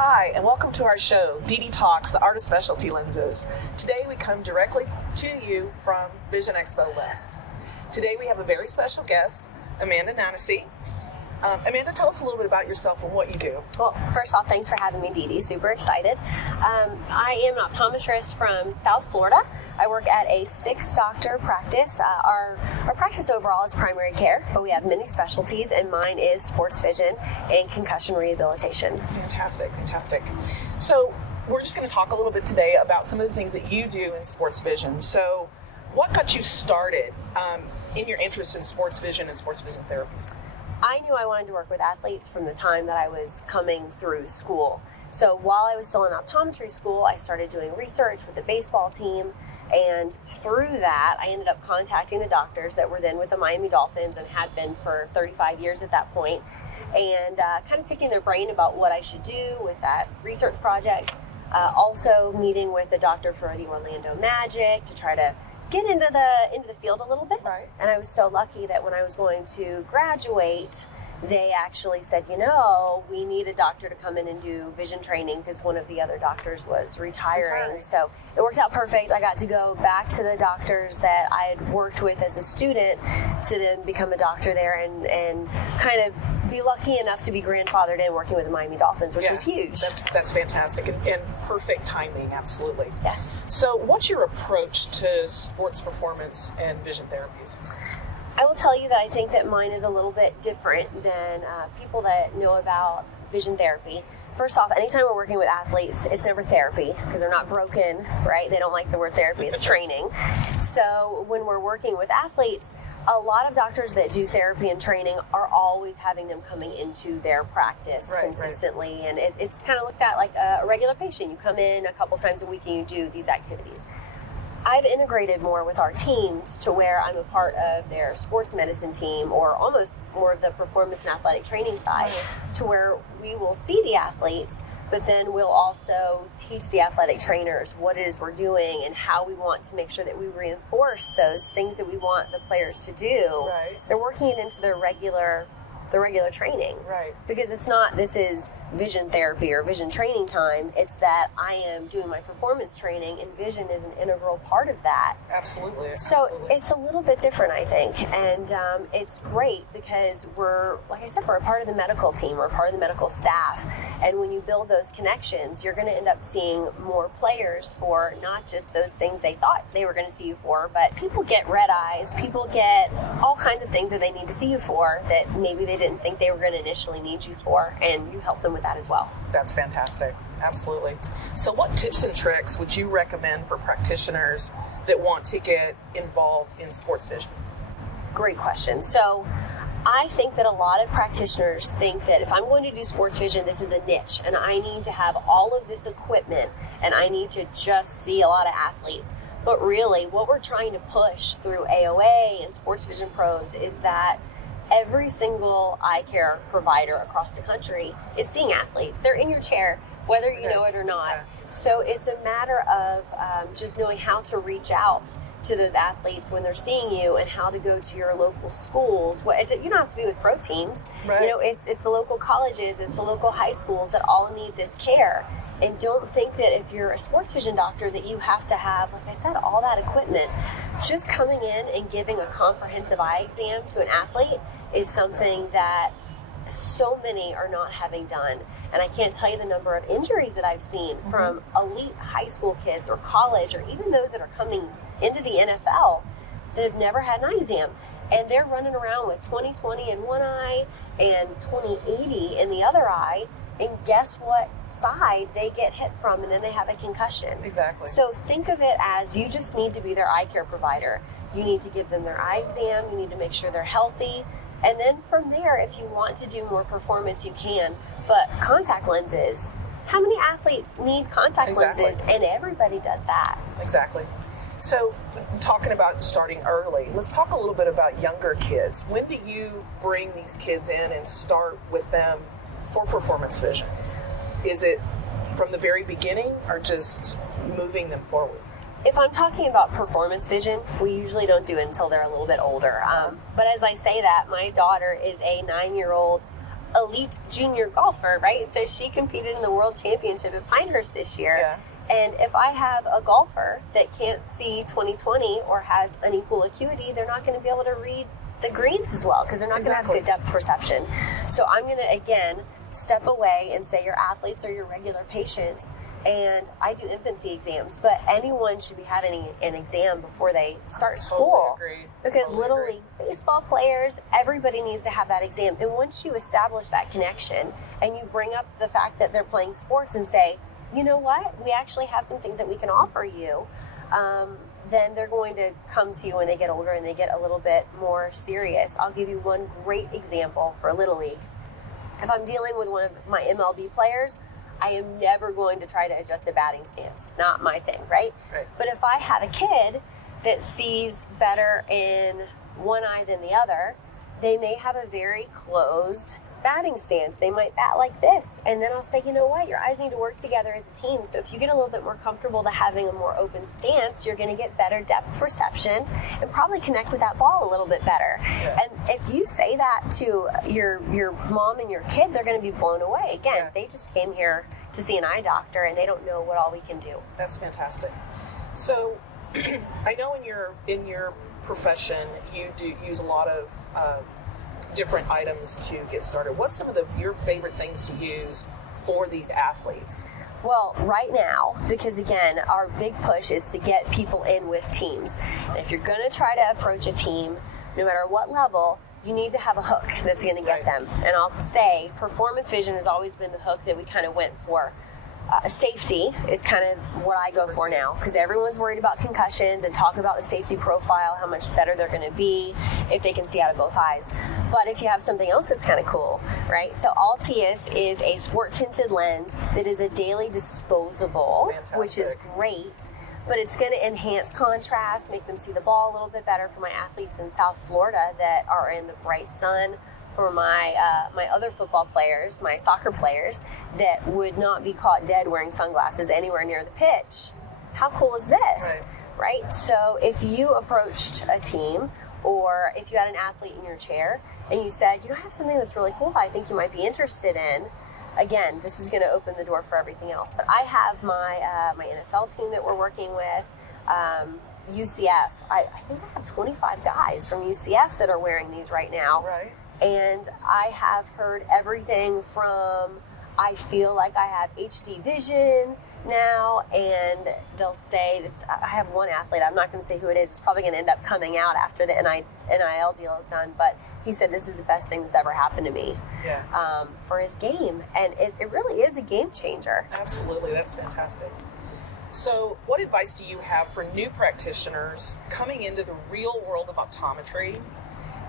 Hi, and welcome to our show, Dede Talks, the Art of Specialty Lenses. Today we come directly to you from Vision Expo West. Today we have a very special guest, Amanda Nanasy. Amanda, tell us a little bit about yourself and what you do. Well, first off, thanks for having me, Dede. Super excited. I am an optometrist from South Florida. I work at a 6-doctor practice. Our practice overall is primary care, but we have many specialties, and mine is sports vision and concussion rehabilitation. Fantastic, fantastic. So we're just going to talk a little bit today about some of the things that you do in sports vision. So what got you started in your interest in sports vision and sports vision therapies? I knew I wanted to work with athletes from the time that I was coming through school. So while I was still in optometry school, I started doing research with the baseball team. And through that, I ended up contacting the doctors that were then with the Miami Dolphins and had been for 35 years at that point, and kind of picking their brain about what I should do with that research project. Also meeting with the doctor for the Orlando Magic to try to get into the field a little bit. Right. And I was so lucky that when I was going to graduate, they actually said, we need a doctor to come in and do vision training because one of the other doctors was retiring. So it worked out perfect. I got to go back to the doctors that I had worked with as a student to then become a doctor there and kind of be lucky enough to be grandfathered in working with the Miami Dolphins, which was huge. That's fantastic and perfect timing, absolutely. Yes. So what's your approach to sports performance and vision therapies? I will tell you that I think that mine is a little bit different than people that know about vision therapy. First off, anytime we're working with athletes, it's never therapy because they're not broken, right? They don't like the word therapy, it's training. So when we're working with athletes, a lot of doctors that do therapy and training are always having them coming into their practice consistently. Right. And it's kind of looked at like a regular patient. You come in a couple times a week and you do these activities. I've integrated more with our teams to where I'm a part of their sports medicine team, or almost more of the performance and athletic training side, to where we will see the athletes, but then we'll also teach the athletic trainers what it is we're doing and how we want to make sure that we reinforce those things that we want the players to do. Right. They're working it into their regular training. Right. Because it's not, this is vision therapy or vision training time. It's that I am doing my performance training, and vision is an integral part of that. Absolutely. So it's a little bit different, I think. And it's great because like I said, we're a part of the medical team. We're a part of the medical staff. And when you build those connections, you're going to end up seeing more players for not just those things they thought they were going to see you for, but people get red eyes. People get all kinds of things that they need to see you for that maybe they didn't think they were going to initially need you for, and you help them with that as well. That's fantastic. Absolutely. So what tips and tricks would you recommend for practitioners that want to get involved in sports vision? Great question. So I think that a lot of practitioners think that if I'm going to do sports vision, this is a niche and I need to have all of this equipment and I need to just see a lot of athletes. But really, what we're trying to push through AOA and Sports Vision Pros is that every single eye care provider across the country is seeing athletes. They're in your chair, whether you know it or not. Yeah. So it's a matter of just knowing how to reach out to those athletes when they're seeing you and how to go to your local schools. You don't have to be with pro teams. Right. It's the local colleges, it's the local high schools that all need this care. And don't think that if you're a sports vision doctor that you have to have, like I said, all that equipment. Just coming in and giving a comprehensive eye exam to an athlete is something that so many are not having done. And I can't tell you the number of injuries that I've seen from elite high school kids or college or even those that are coming into the NFL that have never had an eye exam. And they're running around with 20/20 in one eye and 20/80 in the other eye. And guess what side they get hit from, and then they have a concussion. Exactly. So think of it as you just need to be their eye care provider. You need to give them their eye exam. You need to make sure they're healthy. And then from there, if you want to do more performance, you can. But contact lenses, how many athletes need contact lenses? And everybody does that. Exactly. So talking about starting early, let's talk a little bit about younger kids. When do you bring these kids in and start with them for performance vision? Is it from the very beginning or just moving them forward? If I'm talking about performance vision, we usually don't do it until they're a little bit older. But as I say that, my daughter is a 9-year-old elite junior golfer, right? So she competed in the World Championship at Pinehurst this year. Yeah. And if I have a golfer that can't see 20/20 or has unequal acuity, they're not going to be able to read the greens as well because they're not going to have good depth perception. So I'm going to, again, step away and say your athletes are your regular patients. And I do infancy exams, but anyone should be having an exam before they start school. Totally agree. Because Totally Little agree. League baseball players, everybody needs to have that exam. And once you establish that connection and you bring up the fact that they're playing sports and say, you know what, we actually have some things that we can offer you, then they're going to come to you when they get older and they get a little bit more serious. I'll give you one great example for Little League. If I'm dealing with one of my MLB players, I am never going to try to adjust a batting stance. Not my thing, right? But if I have a kid that sees better in one eye than the other, they may have a very closed batting stance. They might bat like this. And then I'll say, you know what? Your eyes need to work together as a team. So if you get a little bit more comfortable to having a more open stance, you're going to get better depth perception and probably connect with that ball a little bit better. Yeah. And if you say that to your mom and your kid, they're going to be blown away. Again, they just came here to see an eye doctor and they don't know what all we can do. That's fantastic. So I know in your profession you do use a lot of different items to get started. What's some of your favorite things to use for these athletes? Well, right now, because again, our big push is to get people in with teams. And if you're going to try to approach a team, no matter what level, you need to have a hook that's going to get them. And I'll say performance vision has always been the hook that we kind of went for. Safety is kind of what I go for now because everyone's worried about concussions and talk about the safety profile, how much better they're going to be if they can see out of both eyes. But if you have something else that's kind of cool, right? So Altius is a sport tinted lens that is a daily disposable, which is great. But it's going to enhance contrast, make them see the ball a little bit better for my athletes in South Florida that are in the bright sun, for my other football players, my soccer players, that would not be caught dead wearing sunglasses anywhere near the pitch. How cool is this, right? So if you approached a team or if you had an athlete in your chair and you said, you know, I have something that's really cool that I think you might be interested in, again, this is going to open the door for everything else. But I have my NFL team that we're working with, UCF. I think I have 25 guys from UCF that are wearing these right now. Right. And I have heard everything from, I feel like I have HD vision now, and they'll say this. I have one athlete, I'm not going to say who it is, it's probably going to end up coming out after the NIL deal is done, but he said this is the best thing that's ever happened to me for his game. And it really is a game changer. Absolutely, that's fantastic. So what advice do you have for new practitioners coming into the real world of optometry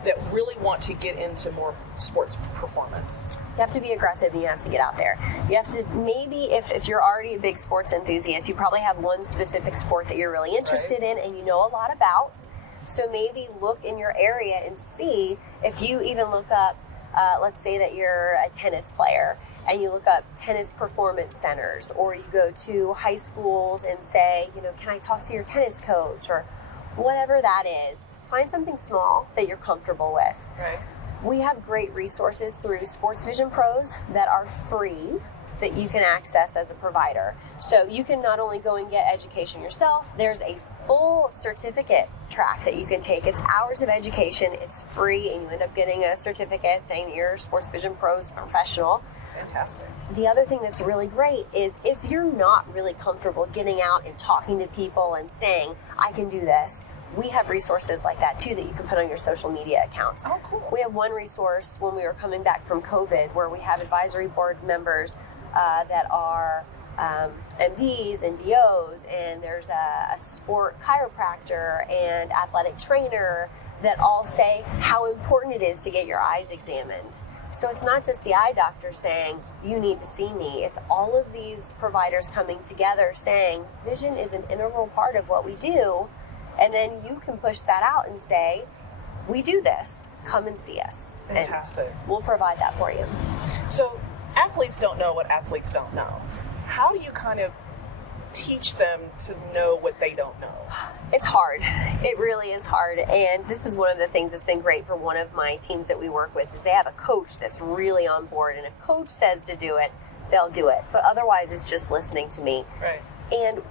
that really want to get into more sports performance? You have to be aggressive and you have to get out there. You have to, maybe if you're already a big sports enthusiast, you probably have one specific sport that you're really interested in and you know a lot about. So maybe look in your area and see if you even look up, let's say that you're a tennis player and you look up tennis performance centers, or you go to high schools and say, you know, can I talk to your tennis coach, or whatever that is. Find something small that you're comfortable with. Right. We have great resources through Sports Vision Pros that are free that you can access as a provider. So you can not only go and get education yourself, there's a full certificate track that you can take. It's hours of education, it's free, and you end up getting a certificate saying that you're a Sports Vision Pros professional. Fantastic. The other thing that's really great is if you're not really comfortable getting out and talking to people and saying, I can do this, we have resources like that too that you can put on your social media accounts. Oh, cool. We have one resource when we were coming back from COVID where we have advisory board members that are MDs and DOs, and there's a sport chiropractor and athletic trainer that all say how important it is to get your eyes examined. So it's not just the eye doctor saying, you need to see me. It's all of these providers coming together saying, vision is an integral part of what we do. And then you can push that out and say, we do this, come and see us. Fantastic. And we'll provide that for you. So athletes don't know what athletes don't know. How do you kind of teach them to know what they don't know? It's hard. It really is hard. And this is one of the things that's been great for one of my teams that we work with is they have a coach that's really on board. And if coach says to do it, they'll do it. But otherwise, it's just listening to me. Right. And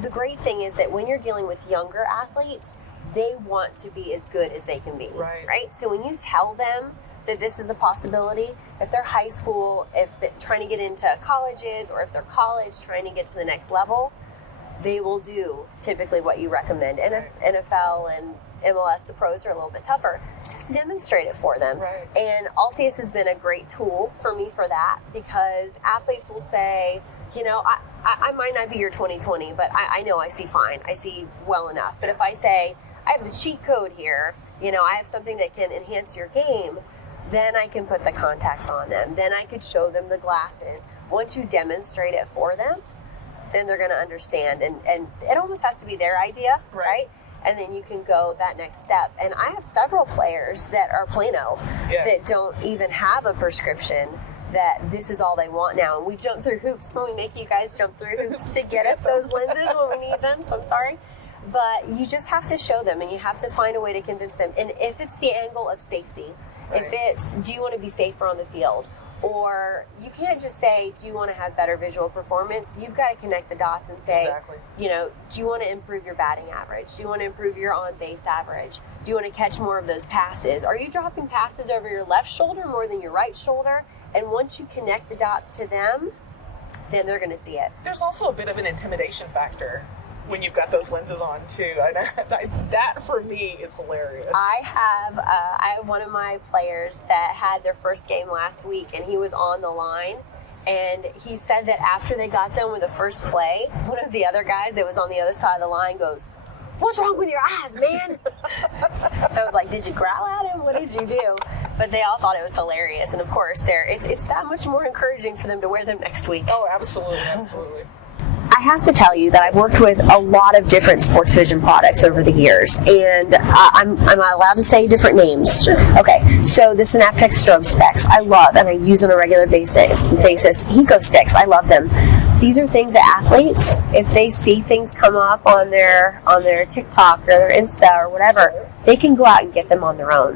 the great thing is that when you're dealing with younger athletes, they want to be as good as they can be. Right? So when you tell them that this is a possibility, if they're high school, if they're trying to get into colleges, or if they're college trying to get to the next level, they will do typically what you recommend. And NFL and MLS, the pros are a little bit tougher, but you have to demonstrate it for them. Right. And Altius has been a great tool for me for that, because athletes will say, I might not be your 20/20, but I know I see fine. I see well enough. But if I say, I have the cheat code here, I have something that can enhance your game, then I can put the contacts on them. Then I could show them the glasses. Once you demonstrate it for them, then they're going to understand. And it almost has to be their idea, right? And then you can go that next step. And I have several players that are Plano that don't even have a prescription, that this is all they want now. And we jump through hoops when we make you guys jump through hoops to get us those lenses when we need them. So I'm sorry. But you just have to show them, and you have to find a way to convince them. And if it's the angle of safety, if it's, do you want to be safer on the field? Or you can't just say, do you want to have better visual performance? You've got to connect the dots and say, do you want to improve your batting average? Do you want to improve your on-base average? Do you want to catch more of those passes? Are you dropping passes over your left shoulder more than your right shoulder? And once you connect the dots to them, then they're going to see it. There's also a bit of an intimidation factor when you've got those lenses on too. That for me is hilarious. I have one of my players that had their first game last week, and he was on the line, and he said that after they got done with the first play, one of the other guys that was on the other side of the line goes, "What's wrong with your eyes, man?" I was like, "Did you growl at him? What did you do?" But they all thought it was hilarious, and of course, it's that much more encouraging for them to wear them next week. Oh, absolutely. I have to tell you that I've worked with a lot of different sports vision products over the years, and I'm allowed to say different names. Okay, so the Synaptech strobe specs I love, and I use on a regular basis. Eco sticks, I love them. These are things that athletes, if they see things come up on their TikTok or their Insta or whatever, they can go out and get them on their own,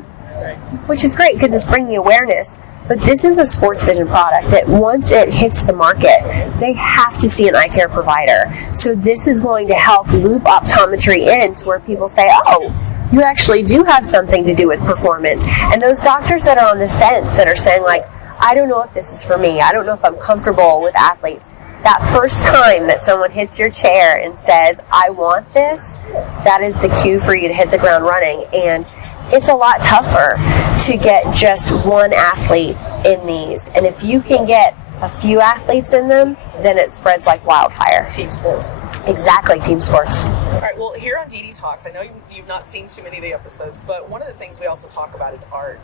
which is great because it's bringing awareness. But this is a sports vision product that once it hits the market, they have to see an eye care provider. So this is going to help loop optometry in to where people say, oh, you actually do have something to do with performance. And those doctors that are on the fence that are saying, like, I don't know if this is for me, I don't know if I'm comfortable with athletes, that first time that someone hits your chair and says, I want this, that is the cue for you to hit the ground running. And it's a lot tougher to get just one athlete in these. And if you can get a few athletes in them, then it spreads like wildfire. Team sports. Exactly, team sports. All right, well, here on Dede Talks, I know you've not seen too many of the episodes, but one of the things we also talk about is art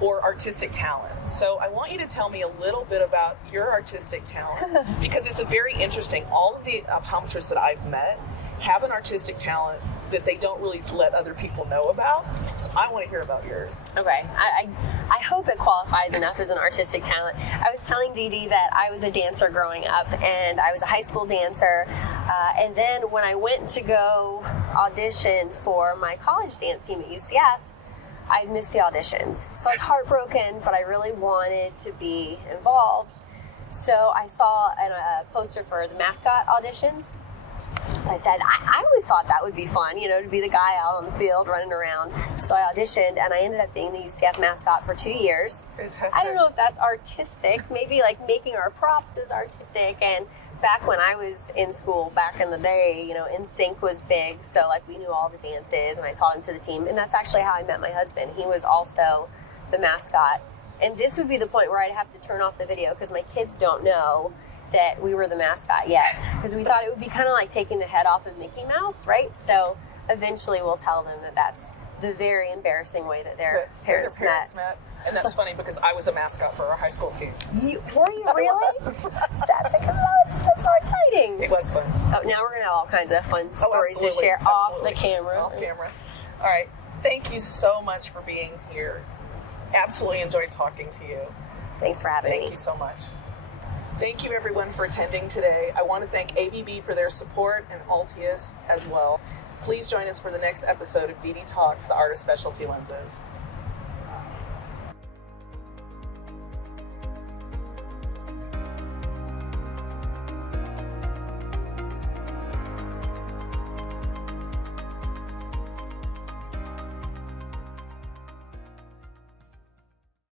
or artistic talent. So I want you to tell me a little bit about your artistic talent, because it's a very interesting. All of the optometrists that I've met have an artistic talent that they don't really let other people know about. So I want to hear about yours. Okay. I hope it qualifies enough as an artistic talent. I was telling Dede that I was a dancer growing up, and I was a high school dancer. And then when I went to go audition for my college dance team at UCF, I missed the auditions. So I was heartbroken, but I really wanted to be involved. So I saw a poster for the mascot auditions. I said, I always thought that would be fun, to be the guy out on the field running around. So I auditioned, and I ended up being the UCF mascot for 2 years. Fantastic. I don't know if that's artistic. Maybe like making our props is artistic. And back when I was in school, back in the day, NSYNC was big. So like we knew all the dances, and I taught him to the team. And that's actually how I met my husband. He was also the mascot. And this would be the point where I'd have to turn off the video because my kids don't know that we were the mascot yet, because we thought it would be kind of like taking the head off of Mickey Mouse, right? So eventually we'll tell them that that's the very embarrassing way that their parents met. And that's funny because I was a mascot for our high school team. Were you really? That's so exciting. It was fun. Oh, now we're going to have all kinds of fun stories to share off the camera. Off camera. All right. Thank you so much for being here. Absolutely enjoyed talking to you. Thanks for having me. Thank you so much. Thank you, everyone, for attending today. I want to thank ABB for their support and Altius as well. Please join us for the next episode of Dede Talks, the Art of Specialty Lenses.